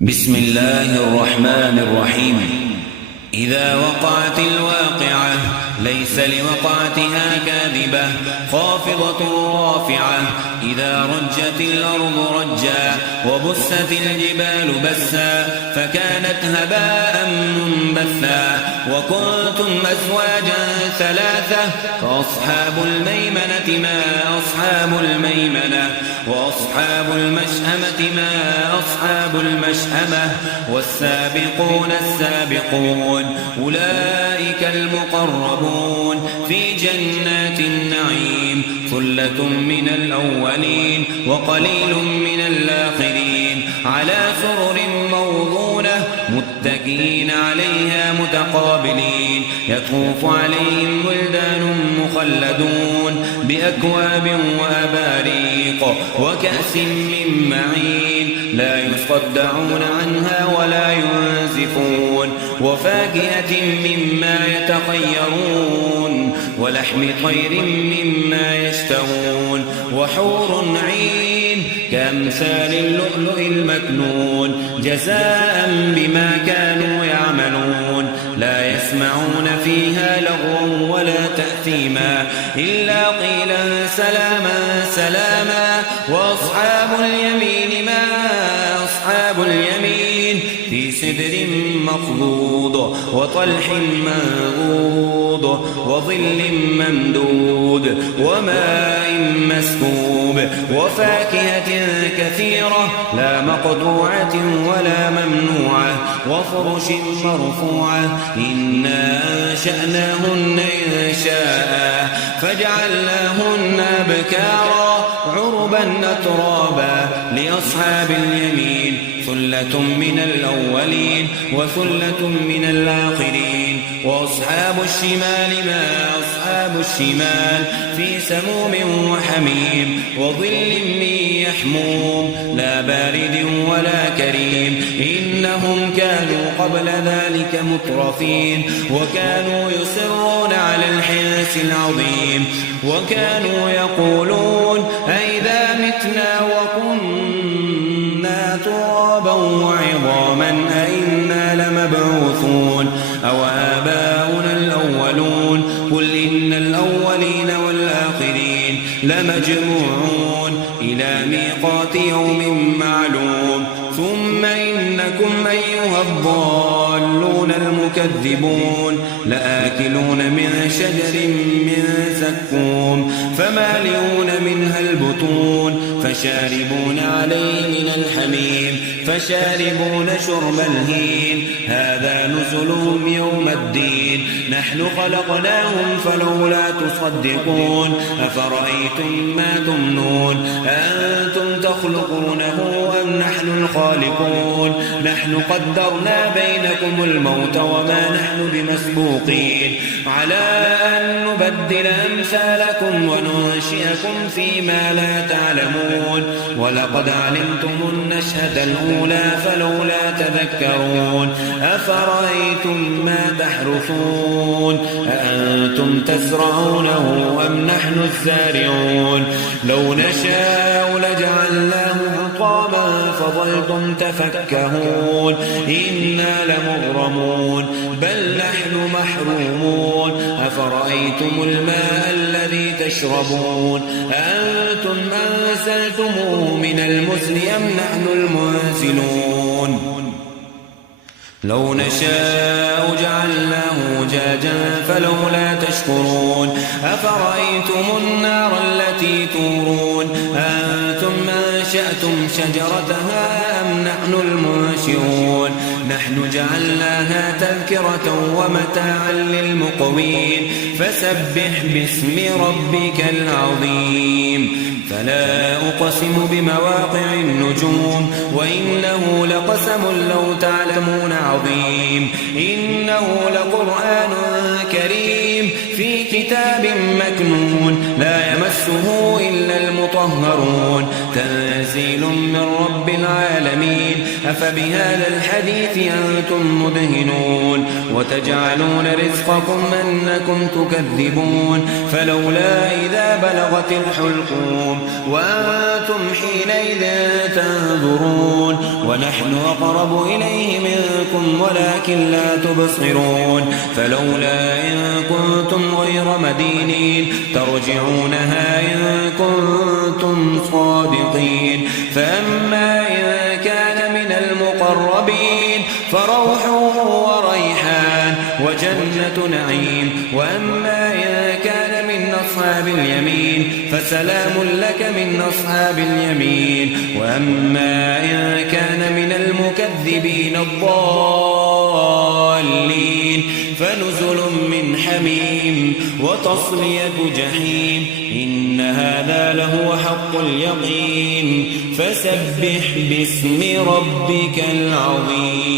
بسم الله الرحمن الرحيم. إذا وقعت الواقعة ليس لوقعتها كاذبة خافضة رافعة. إذا رجت الأرض رجا وبست الجبال بسا فكانت هباء منبثا. وكنتم أزواجا ثلاثة فأصحاب الميمنة ما أصحاب الميمنة وأصحاب المشأمة ما أصحاب المشأمة والسابقون السابقون أولئك المقربون في جنات النعيم. ثلة من الأولين وقليل من الآخرين على سرر موضونة متكئين عليها متقابلين. يطوف عليهم ولدان مخلدون بأكواب وأباريق وكأس من معين لا يصدعون عنها ولا ينزفون. وفاكهة مما يتخيرون ولحم طير مما يشتهون. وحور عين كأمثال اللؤلؤ المكنون جزاء بما كانوا يعملون. لا يسمعون فيها لغوا ولا تأثيما إلا قيلا سلاما سلاما. وأصحاب اليمين ما أصحاب اليمين في سدر مخضود وطلح منضود وظل ممدود وماء مسكوب وفاكهة كثيرة لا مقطوعة ولا ممنوعة وفرش مرفوعة. إنا أنشأناهن إنشاء فجعلناهن أبكارا عربا أترابا لأصحاب اليمين. ثلة من الأولين وثلة من الآخرين. وأصحاب الشمال ما أصحاب الشمال في سموم وحميم وظل من يحموم لا بارد ولا كريم. إنهم كانوا قبل ذلك مترفين وكانوا يصرون على الحنث العظيم وكانوا يقولون أئذا متنا وكنا ترابا وعظاما أئنا لمبعوثون أو آباؤنا الأولون. قل إن الأولين والآخرين لمجموعون إلى ميقات يوم معلوم. ثم إنكم أيها الضالون المكذبون لآكلون من شجر من زقوم فمالئون منها البطون فشاربون عليه من الحميم فشاربون شرب الهين. هذا نزلهم يوم الدين. نحن خلقناهم فلولا تصدقون. أفرأيتم ما تمنون أنتم تخلقونه أم نحن الخالقون. نحن قدرنا بينكم الموت وما نحن بمسبوقين على أن نبدل أمثالكم وننشئكم فيما لا تعلمون. ولقد علمتم النشأة الأولى فلولا تذكرون. أفرأيتم ما تحرثون أأنتم تزرعونه أم نحن الزارعون. لو نشاء لجعلناه حطاما فظلتم تفكهون. إنا لمغرمون بل نحن محرومون. أفرأيتم الماء الذي تشربون أنتم أنزلتموه من المزن أم نحن المنزلون. لو نشاء جعلناه أجاجا فلولا تشكرون. أفرأيتم النار التي تورون أنتم أنشأتم شجرتها أم نحن المنشئون. نحن جعلناها تذكرة ومتاعا للمقوين. فسبح باسم ربك العظيم. فلا أقسم بمواقع النجوم وإنه لقسم لو تعلمون عظيم. إنه لقرآن كريم في كتاب مكنون لا يمسه إلا المطهرون. تنزيل من رب العالمين. أفبهذا الحديث أنتم مدهنون وتجعلون رزقكم أنكم تكذبون فلولا إذا بلغت الحلقوم وأنتم حينئذ تنظرون ونحن أقرب إليه منكم ولكن لا تبصرون فلولا إن كنتم غير مدينين ترجعونها إن كنتم صادقين فأما إن كان من المقربين فروح وريحان وجنة نعيم وأما إن كان من أصحاب اليمين فسلام لك من أصحاب اليمين وأما إن كان من المكذبين الضالين فنزل من حميم وتصلية جحيم إن هذا لهو حق اليقين فسبح باسم ربك العظيم.